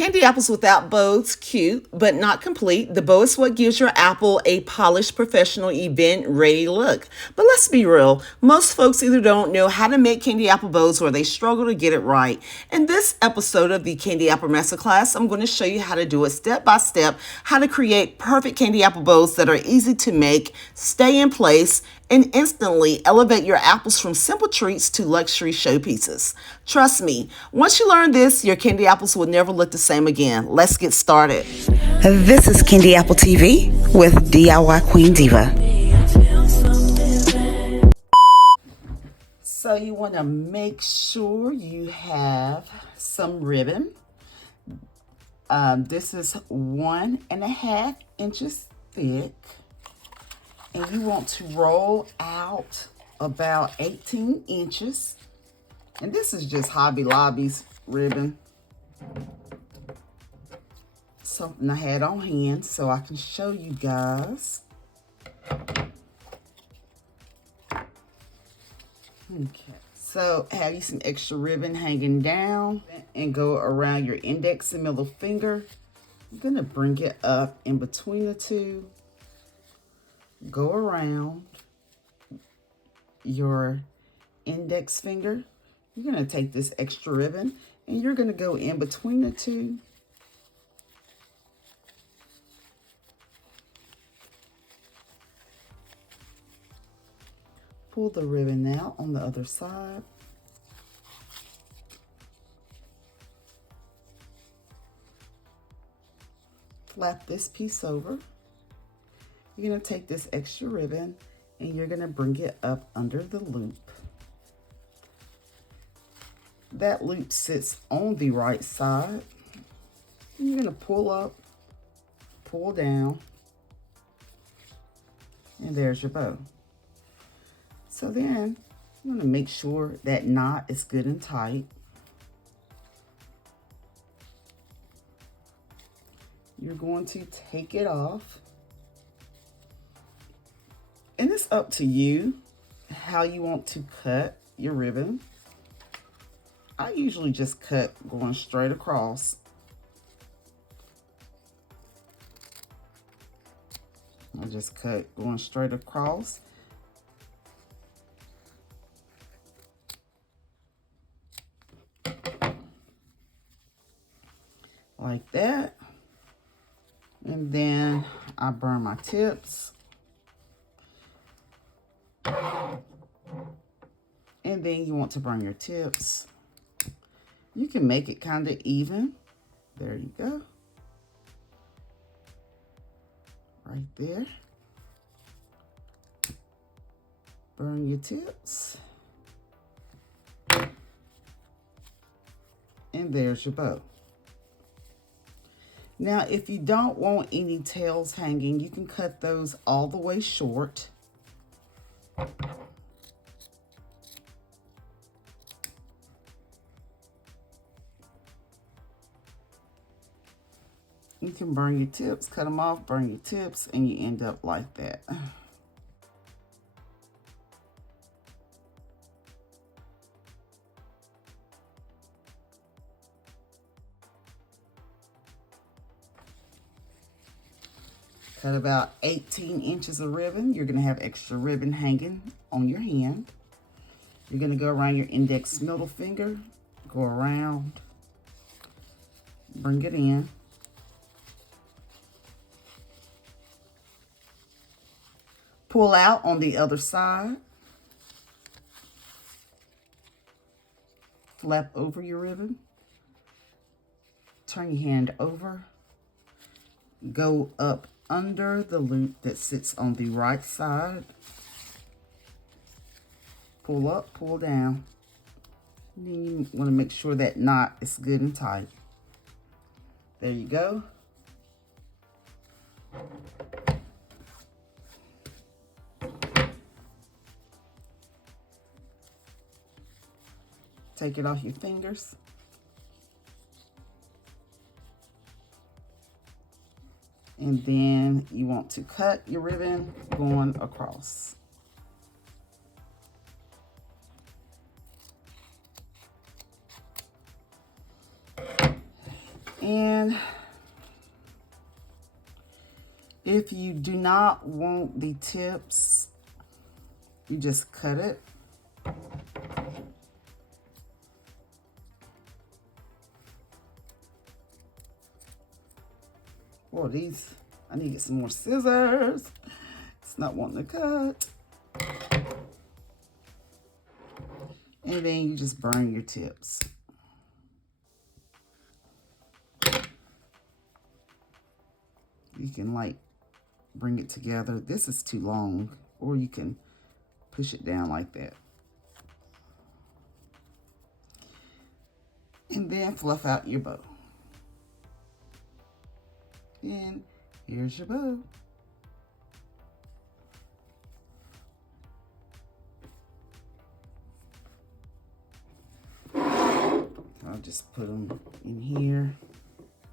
Candy apples without bows, cute, but not complete. The bow is what gives your apple a polished, professional, event-ready look. But let's be real, most folks either don't know how to make candy apple bows or they struggle to get it right. In this episode of the Candy Apple Masterclass, I'm going to show you how to do it step by step, how to create perfect candy apple bows that are easy to make, stay in place, and instantly elevate your apples from simple treats to luxury showpieces. Trust me, once you learn this, your candy apples will never look the same again. Let's get started. This is Candy Apple TV with DIY Queen Diva. So you want to make sure you have some ribbon. This is 1.5 inches thick. And you want to roll out about 18 inches. And this is just Hobby Lobby's ribbon. Something I had on hand so I can show you guys. Okay, so have you some extra ribbon hanging down and go around your index and middle finger. I'm gonna bring it up in between the two. Go around your index finger. You're going to take this extra ribbon and you're going to go in between the two. Pull the ribbon out on the other side. Flap this piece over. You're going to take this extra ribbon and you're going to bring it up under the loop. That loop sits on the right side. You're going to pull up, pull down, and there's your bow. So then you want to make sure that knot is good and tight. You're going to take it off. And it's up to you how you want to cut your ribbon. I usually just cut going straight across. I just cut going straight across. Like that. And then I burn my tips. And then you want to burn your tips. You can make it kind of even. There you go. Right there. Burn your tips. And there's your bow. Now, if you don't want any tails hanging, you can cut those all the way short. You can burn your tips, cut them off, burn your tips, and you end up like that. Cut about 18 inches of ribbon. You're gonna have extra ribbon hanging on your hand. You're gonna go around your index middle finger, go around, bring it in. Pull out on the other side. Flap over your ribbon. Turn your hand over. Go up under the loop that sits on the right side. Pull up, pull down. And then you want to make sure that knot is good and tight. There you go. Take it off your fingers. And then you want to cut your ribbon going across. And if you do not want the tips, you just cut it. Well, these, I need to get some more scissors. It's not wanting to cut. And then you just burn your tips. You can like bring it together. This is too long, or you can push it down like that. And then fluff out your bow. And here's your bow. I'll just put them in here.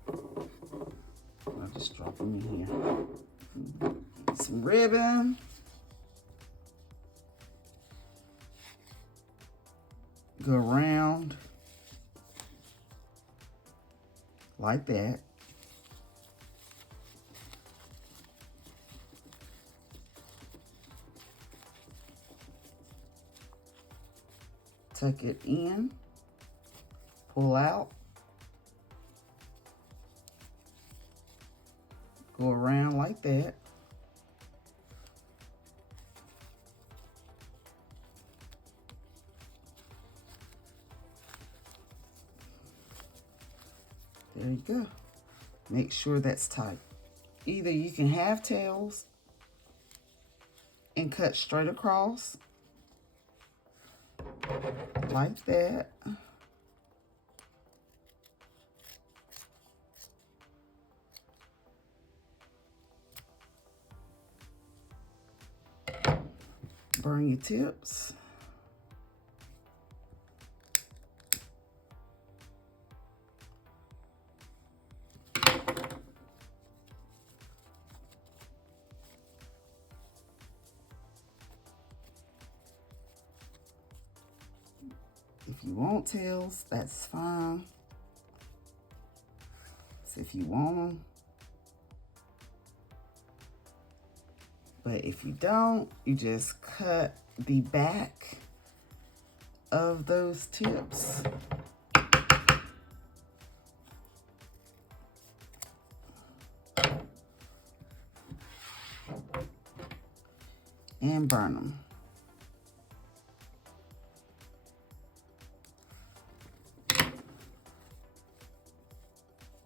I'll just drop them in here. Some ribbon. Go around like that. Tuck it in, pull out, go around like that. There you go. Make sure that's tight. Either you can have tails and cut straight across like that. Burn your tips. If you want tails, that's fine. So if you want them. But if you don't, you just cut the back of those tips. And burn them.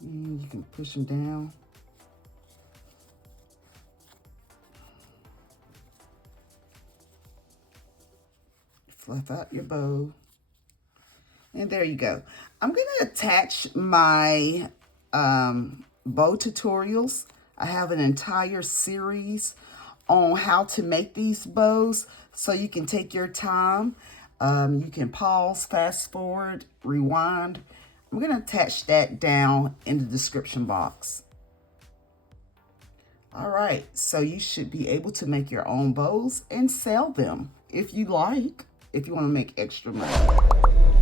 And you can push them down. Fluff out your bow. And there you go. I'm going to attach my bow tutorials. I have an entire series on how to make these bows, so you can take your time. You can pause, fast forward, rewind. I'm going to attach that down in the description box. All right, so you should be able to make your own bows and sell them if you like, if you want to make extra money.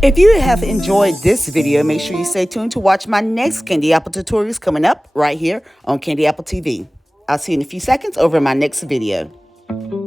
If you have enjoyed this video, make sure you stay tuned to watch my next Candy Apple tutorials coming up right here on Candy Apple TV. I'll see you in a few seconds over in my next video.